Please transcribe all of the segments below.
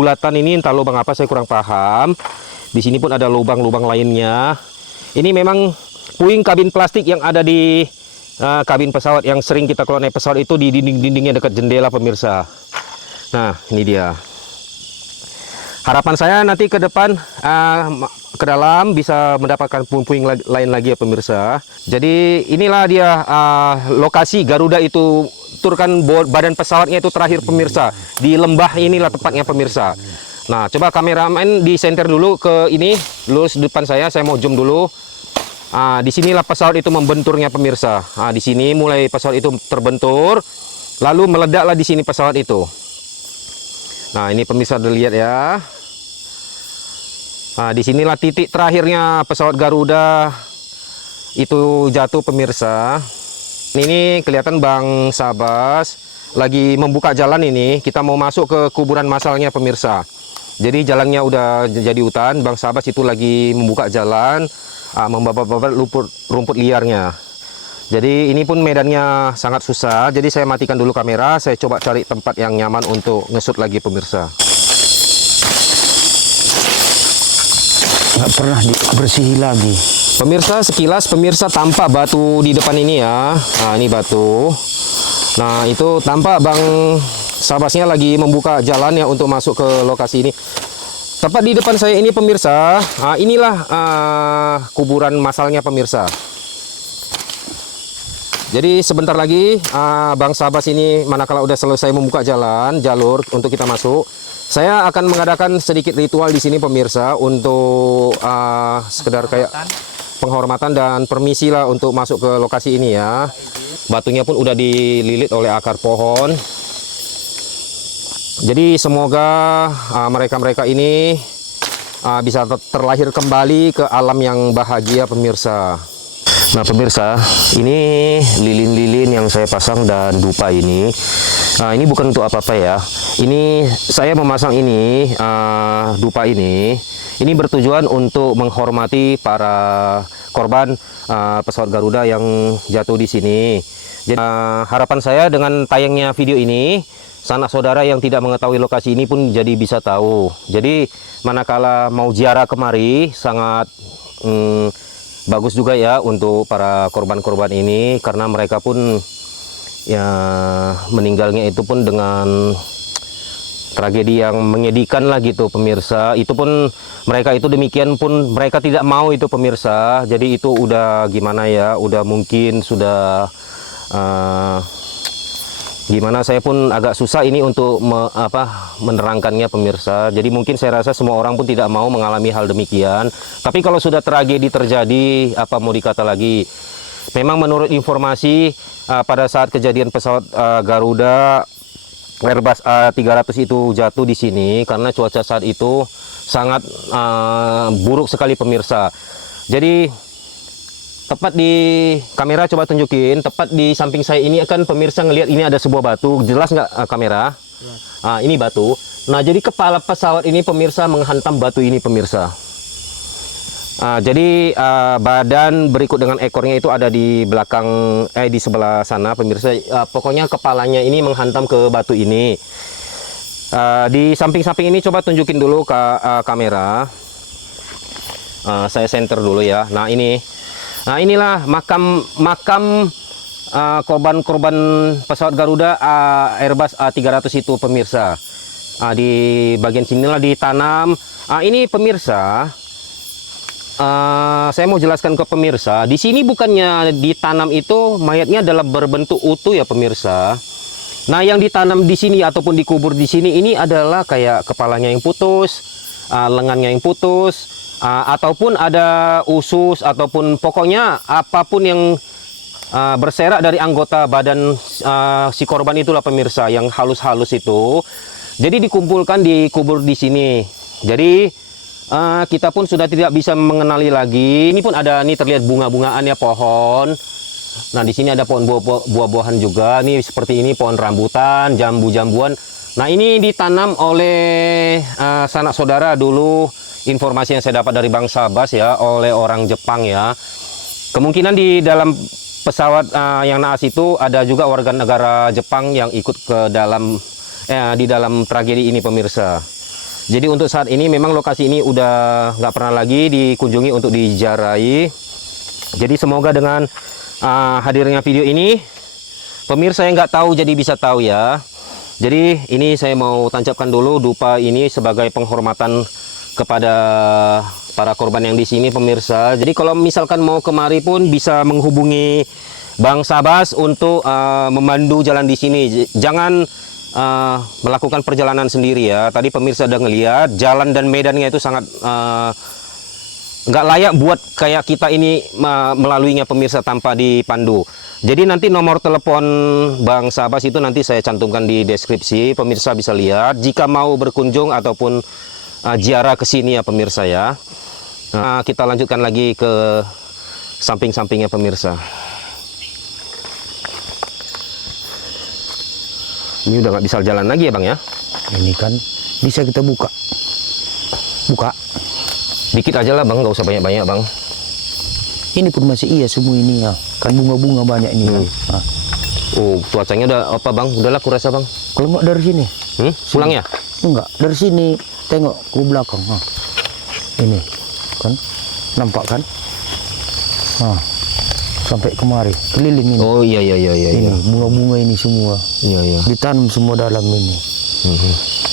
bulatan ini entah lubang apa saya kurang paham. Di sini pun ada lubang-lubang lainnya. Ini memang puing kabin plastik yang ada di kabin pesawat yang sering kita kalau naik pesawat itu di dinding-dindingnya dekat jendela pemirsa. Nah, ini dia. Harapan saya nanti ke depan ke dalam bisa mendapatkan puing-puing lain lagi ya pemirsa. Jadi inilah dia lokasi Garuda itu turunkan badan pesawatnya itu terakhir pemirsa. Di lembah inilah tepatnya pemirsa. Nah, coba kameramen disenter dulu ke ini, lurus depan saya mau zoom dulu. Di sinilah pesawat itu membenturnya pemirsa. Di sini mulai pesawat itu terbentur, lalu meledaklah di sini pesawat itu. Nah, ini pemirsa udah lihat ya. Nah, disinilah titik terakhirnya pesawat Garuda itu jatuh pemirsa. Ini kelihatan Bang Sabas lagi membuka jalan ini. Kita mau masuk ke kuburan massalnya pemirsa. Jadi jalannya udah jadi hutan. Bang Sabas itu lagi membuka jalan, membabat-babat rumput liarnya. Jadi ini pun medannya sangat susah. Jadi saya matikan dulu kamera. Saya coba cari tempat yang nyaman untuk ngesut lagi pemirsa. Nggak pernah dibersihi lagi. Pemirsa, sekilas pemirsa tampak batu di depan ini ya. Nah, ini batu. Nah, itu tampak Bang Sabasnya lagi membuka jalannya untuk masuk ke lokasi ini. Tepat di depan saya ini pemirsa. Inilah kuburan massalnya pemirsa. Jadi sebentar lagi Bang Sabas ini manakala udah selesai membuka jalur untuk kita masuk, saya akan mengadakan sedikit ritual di sini pemirsa untuk sekedar kayak penghormatan dan permisi lah untuk masuk ke lokasi ini ya. Batunya pun udah dililit oleh akar pohon. Jadi semoga mereka-mereka ini bisa terlahir kembali ke alam yang bahagia pemirsa. Nah pemirsa, ini lilin-lilin yang saya pasang dan dupa ini bukan untuk apa-apa ya. Ini saya memasang ini dupa ini bertujuan untuk menghormati para korban pesawat Garuda yang jatuh di sini. Jadi harapan saya dengan tayangnya video ini, sanak saudara yang tidak mengetahui lokasi ini pun jadi bisa tahu. Jadi manakala mau ziarah kemari sangat bagus juga ya untuk para korban-korban ini, karena mereka pun ya meninggalnya itu pun dengan tragedi yang menyedihkan lah gitu pemirsa. Itu pun mereka itu demikian pun mereka tidak mau itu pemirsa. Jadi itu udah gimana ya, udah mungkin sudah gimana, saya pun agak susah ini untuk menerangkannya pemirsa. Jadi mungkin saya rasa semua orang pun tidak mau mengalami hal demikian. Tapi kalau sudah tragedi terjadi, apa mau dikata lagi. Memang menurut informasi pada saat kejadian pesawat Garuda Airbus A300 itu jatuh di sini karena cuaca saat itu sangat buruk sekali pemirsa. Jadi tepat di kamera, coba tunjukin, tepat di samping saya ini akan pemirsa ngelihat ini ada sebuah batu, jelas nggak kamera? Ini batu. Nah jadi kepala pesawat ini pemirsa menghantam batu ini pemirsa. Jadi badan berikut dengan ekornya itu ada di belakang, di sebelah sana pemirsa. Pokoknya kepalanya ini menghantam ke batu ini. Di samping-samping ini coba tunjukin dulu ke kamera. Saya center dulu ya. Nah ini. Nah inilah makam korban-korban pesawat Garuda Airbus A300 itu pemirsa. Di bagian sinilah ditanam. Ini pemirsa, saya mau jelaskan ke pemirsa. Di sini bukannya ditanam itu mayatnya dalam berbentuk utuh ya pemirsa. Nah yang ditanam di sini ataupun dikubur di sini ini adalah kayak kepalanya yang putus, lengannya yang putus. Ataupun ada usus, ataupun pokoknya apapun yang berserak dari anggota badan si korban itulah pemirsa, yang halus-halus itu. Jadi dikumpulkan, dikubur di sini. Jadi kita pun sudah tidak bisa mengenali lagi. Ini pun ada, nih terlihat bunga-bungaan ya, pohon. Nah di sini ada pohon buah-buahan juga. Nih seperti ini pohon rambutan, jambu-jambuan. Nah ini ditanam oleh sanak saudara dulu. Informasi yang saya dapat dari Bang Sabas ya, oleh orang Jepang ya. Kemungkinan di dalam pesawat yang naas itu ada juga warga negara Jepang yang ikut ke dalam di dalam tragedi ini pemirsa. Jadi untuk saat ini memang lokasi ini udah nggak pernah lagi dikunjungi untuk diziarahi. Jadi semoga dengan hadirnya video ini, pemirsa yang nggak tahu jadi bisa tahu ya. Jadi ini saya mau tancapkan dulu dupa ini sebagai penghormatan kepada para korban yang di sini, pemirsa. Jadi kalau misalkan mau kemari pun bisa menghubungi Bang Sabas untuk memandu jalan di sini. Jangan melakukan perjalanan sendiri ya. Tadi pemirsa udah ngelihat jalan dan medannya itu sangat nggak layak buat kayak kita ini melaluinya, pemirsa, tanpa dipandu. Jadi nanti nomor telepon Bang Sabas itu nanti saya cantumkan di deskripsi, pemirsa bisa lihat jika mau berkunjung ataupun ziarah ke sini ya, pemirsa ya. Nah, kita lanjutkan lagi ke samping-sampingnya, pemirsa. Ini udah nggak bisa jalan lagi ya, Bang ya? Ini kan bisa kita buka. Buka. Dikit aja lah, Bang, nggak usah banyak-banyak, Bang. Ini pun masih iya semua ini ya. Kan bunga-bunga banyak ini. Nah. Oh, cuacanya udah apa, Bang? Udahlah kurasa, Bang. Kalau nggak dari sini. Pulang ya? Enggak, dari sini tengok ke belakang. Nah. Ini kan nampak kan? Nah. Sampai kemari, keliling ini. Oh iya. Ini bunga-bunga ini semua. Iya. Ditanam semua dalam ini.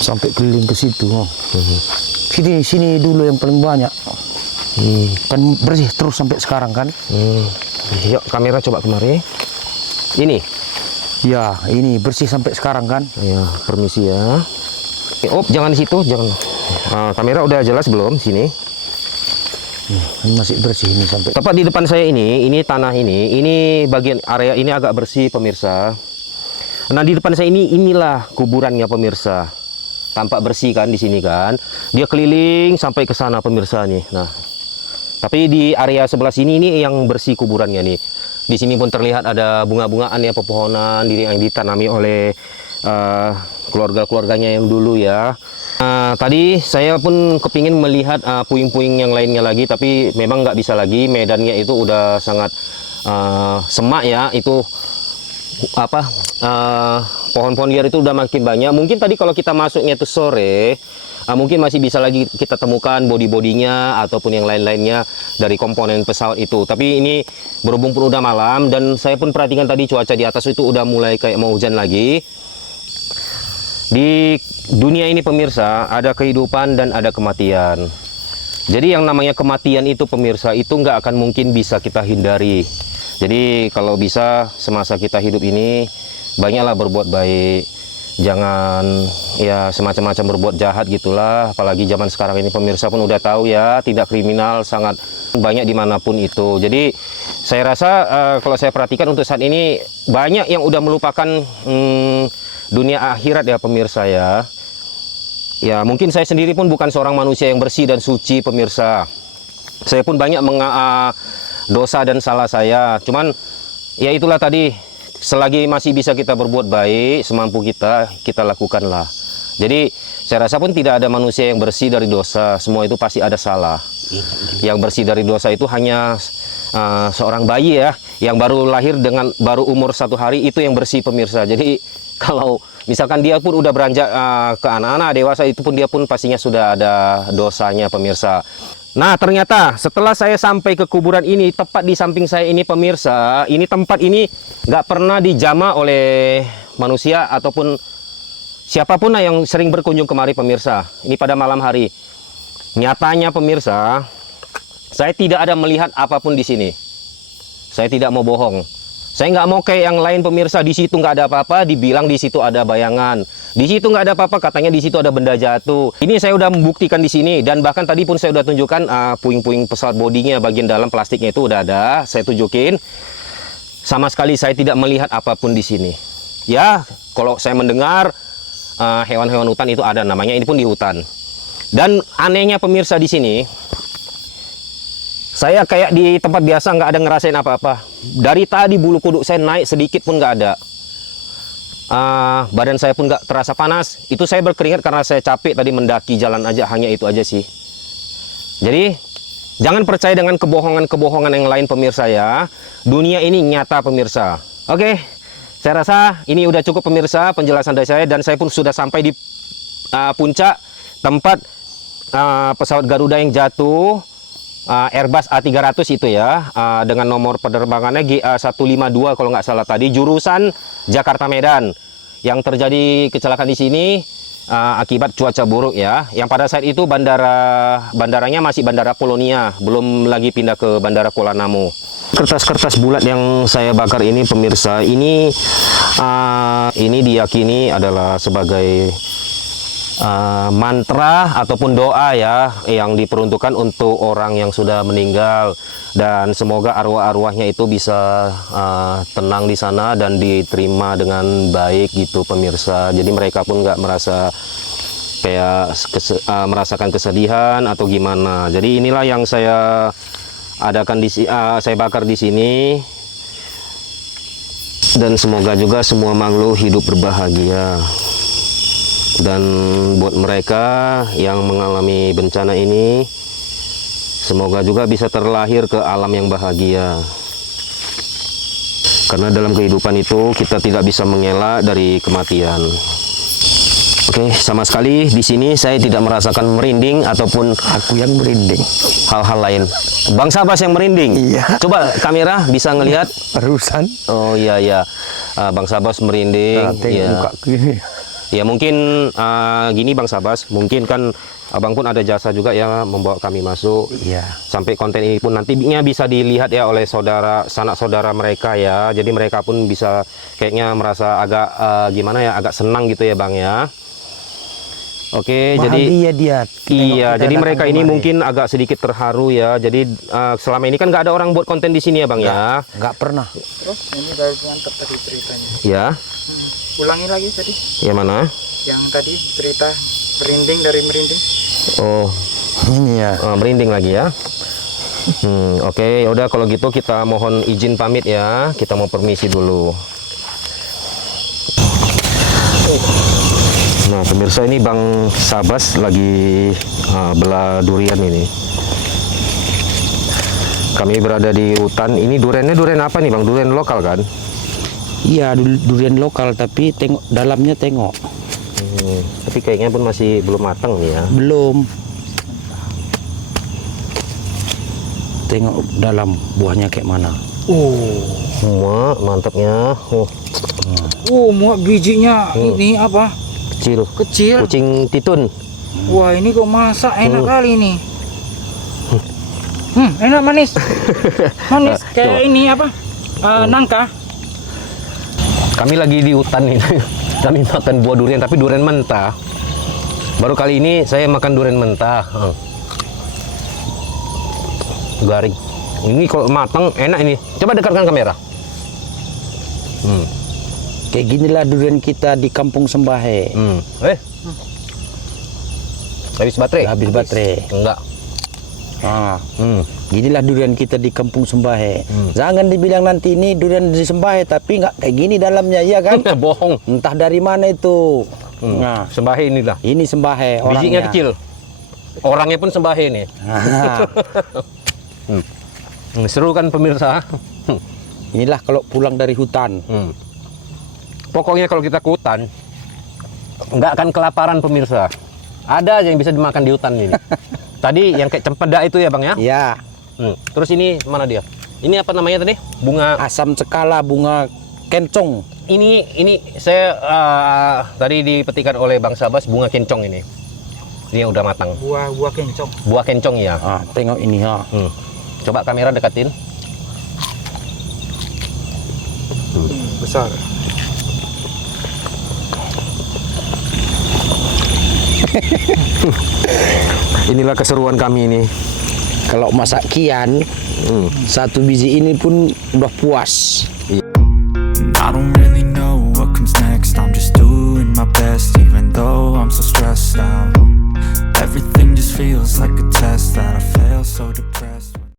Sampai keliling ke situ. Sini dulu yang paling banyak. Kan bersih terus sampai sekarang kan. Yuk kamera coba kemari. Ini. Ya, ini bersih sampai sekarang kan. Ya, permisi ya. Oh, jangan di situ, jangan. Kamera udah jelas belum sini? Masih bersih ini sampai. Tepat di depan saya ini tanah ini bagian area ini agak bersih, pemirsa. Nah, di depan saya inilah kuburannya, pemirsa. Tampak bersih kan di sini kan. Dia keliling sampai ke sana, pemirsa nih. Nah, tapi di area sebelah sini ini yang bersih kuburannya nih. Di sini pun terlihat ada bunga-bungaan ya, pepohonan yang ditanami oleh keluarga-keluarganya yang dulu ya. Tadi saya pun kepingin melihat puing-puing yang lainnya lagi, tapi memang nggak bisa lagi, medannya itu udah sangat semak ya. Itu apa, pohon-pohon liar itu udah makin banyak. Mungkin tadi kalau kita masuknya itu sore, mungkin masih bisa lagi kita temukan bodi-bodinya ataupun yang lain-lainnya dari komponen pesawat itu. Tapi ini berhubung pun udah malam dan saya pun perhatikan tadi cuaca di atas itu udah mulai kayak mau hujan lagi. Di dunia ini, pemirsa, ada kehidupan dan ada kematian. Jadi yang namanya kematian itu, pemirsa, itu nggak akan mungkin bisa kita hindari. Jadi kalau bisa semasa kita hidup ini banyaklah berbuat baik. Jangan ya semacam-macam berbuat jahat gitulah. Apalagi zaman sekarang ini, pemirsa pun udah tahu ya, tidak kriminal sangat banyak dimanapun itu. Jadi saya rasa kalau saya perhatikan untuk saat ini banyak yang udah melupakan dunia akhirat ya, pemirsa ya. Ya mungkin saya sendiri pun bukan seorang manusia yang bersih dan suci, pemirsa. Saya pun banyak dosa dan salah saya. Cuman ya itulah tadi, selagi masih bisa kita berbuat baik, semampu kita lakukanlah. Jadi saya rasa pun tidak ada manusia yang bersih dari dosa. Semua itu pasti ada salah. Yang bersih dari dosa itu hanya seorang bayi ya, yang baru lahir dengan baru umur 1 hari, itu yang bersih, pemirsa. Jadi kalau misalkan dia pun udah beranjak ke anak-anak dewasa, itu pun dia pun pastinya sudah ada dosanya, pemirsa. Nah, ternyata setelah saya sampai ke kuburan ini, tepat di samping saya ini, pemirsa, ini tempat ini nggak pernah dijamah oleh manusia ataupun siapapun yang sering berkunjung kemari, pemirsa. Ini pada malam hari. Nyatanya, pemirsa, saya tidak ada melihat apapun di sini. Saya tidak mau bohong. Saya nggak mau kayak yang lain, pemirsa, di situ nggak ada apa-apa, dibilang di situ ada bayangan. Di situ nggak ada apa-apa, katanya di situ ada benda jatuh. Ini saya udah membuktikan di sini, dan bahkan tadi pun saya udah tunjukkan puing-puing pesawat bodinya, bagian dalam plastiknya itu udah ada, saya tunjukin. Sama sekali saya tidak melihat apapun di sini. Ya, kalau saya mendengar hewan-hewan hutan itu ada, namanya ini pun di hutan. Dan anehnya, pemirsa, di sini saya kayak di tempat biasa, nggak ada ngerasain apa-apa. Dari tadi bulu kuduk saya naik sedikit pun nggak ada. Badan saya pun nggak terasa panas. Itu saya berkeringat karena saya capek tadi mendaki jalan aja, hanya itu aja sih. Jadi jangan percaya dengan kebohongan-kebohongan yang lain, pemirsa ya. Dunia ini nyata, pemirsa. Oke, saya rasa ini udah cukup, pemirsa, penjelasan dari saya. Dan saya pun sudah sampai di puncak tempat pesawat Garuda yang jatuh, Airbus A300 itu ya, dengan nomor penerbangannya GA152 kalau nggak salah tadi, jurusan Jakarta Medan. Yang terjadi kecelakaan di sini akibat cuaca buruk ya. Yang pada saat itu bandaranya masih Bandara Polonia, belum lagi pindah ke Bandara Kuala Namu. Kertas-kertas bulat yang saya bakar ini pemirsa, ini diyakini adalah sebagai mantra ataupun doa ya, yang diperuntukkan untuk orang yang sudah meninggal, dan semoga arwah-arwahnya itu bisa tenang di sana dan diterima dengan baik gitu pemirsa. Jadi mereka pun nggak merasa kayak merasakan kesedihan atau gimana. Jadi inilah yang saya adakan saya bakar di sini, dan semoga juga semua makhluk hidup berbahagia. Dan buat mereka yang mengalami bencana ini, semoga juga bisa terlahir ke alam yang bahagia. Karena dalam kehidupan itu kita tidak bisa mengelak dari kematian. Oke, sama sekali di sini saya tidak merasakan merinding ataupun Aku yang merinding. hal-hal lain. Bang Sabas yang merinding. Iya. Coba kamera bisa ngelihat. Barusan. Oh iya ya, Bang Sabas merinding. Nah, tengok Iya. muka gini. Ya mungkin gini Bang Sabas, mungkin kan Abang pun ada jasa juga ya membawa kami masuk. Iya. Sampai konten ini pun nantinya bisa dilihat ya oleh sanak saudara mereka ya. Jadi mereka pun bisa kayaknya merasa agak gimana ya, agak senang gitu ya Bang ya. Oke, jadi dia. iya, jadi mereka ini mungkin agak sedikit terharu ya. Jadi selama ini kan nggak ada orang buat konten di sini ya Bang ya. Nggak pernah. Terus ini baru mantap tadi ceritanya. Ya, Ulangi lagi tadi. yang mana? Yang tadi cerita merinding dari merinding. Oh, Ini ya. merinding lagi ya. Oke, yaudah kalau gitu kita mohon izin pamit ya. Kita mau permisi dulu. Nah pemirsa, ini Bang Sabas lagi belah durian ini. Kami berada di hutan. Ini duriannya durian apa nih Bang? Durian lokal kan? Iya, durian lokal, tapi tengok dalamnya tengok. Tapi kayaknya pun masih belum matang nih ya. Belum. Tengok dalam buahnya kayak mana. Wah, mantapnya. Muak bijinya ini apa? Kecil. Kecil. Kucing titun. Wah, ini kok masak enak kali ini. Enak manis. Manis kayak ini apa? Nangka. Kami lagi di hutan ini. Kami makan buah durian, tapi durian mentah. Baru kali ini saya makan durian mentah. Garing. Ini kalau matang enak ini. Coba dekatkan kamera. Kayak ginilah durian kita di Kampung Sembahe. Habis baterai? Habis baterai. Enggak. Ginilah durian kita di Kampung Sembahe. Jangan dibilang nanti ini durian di Sembahe, tapi nggak kayak gini dalamnya, iya kan? Bohong. Entah dari mana itu. Nah, Sembahe inilah. ini Sembahe orangnya. Bijinya kecil. Orangnya pun Sembahe nih. Seru kan pemirsa? Inilah kalau pulang dari hutan. Pokoknya kalau kita ke hutan, nggak akan kelaparan pemirsa. Ada aja yang bisa dimakan di hutan ini. Tadi yang kayak cempedak itu ya Bang ya? Ya, Terus ini mana dia? Ini apa namanya tadi? Bunga. asam cekala, bunga kencong. Ini saya tadi dipetikan oleh Bang Sabas, bunga kencong ini. Ini yang udah matang. Buah kencong. Buah kencong ya. Tengok ini ha. Coba kamera dekatin. Besar. Inilah keseruan kami ini. Kalau masak kian, satu biji ini pun udah puas. I don't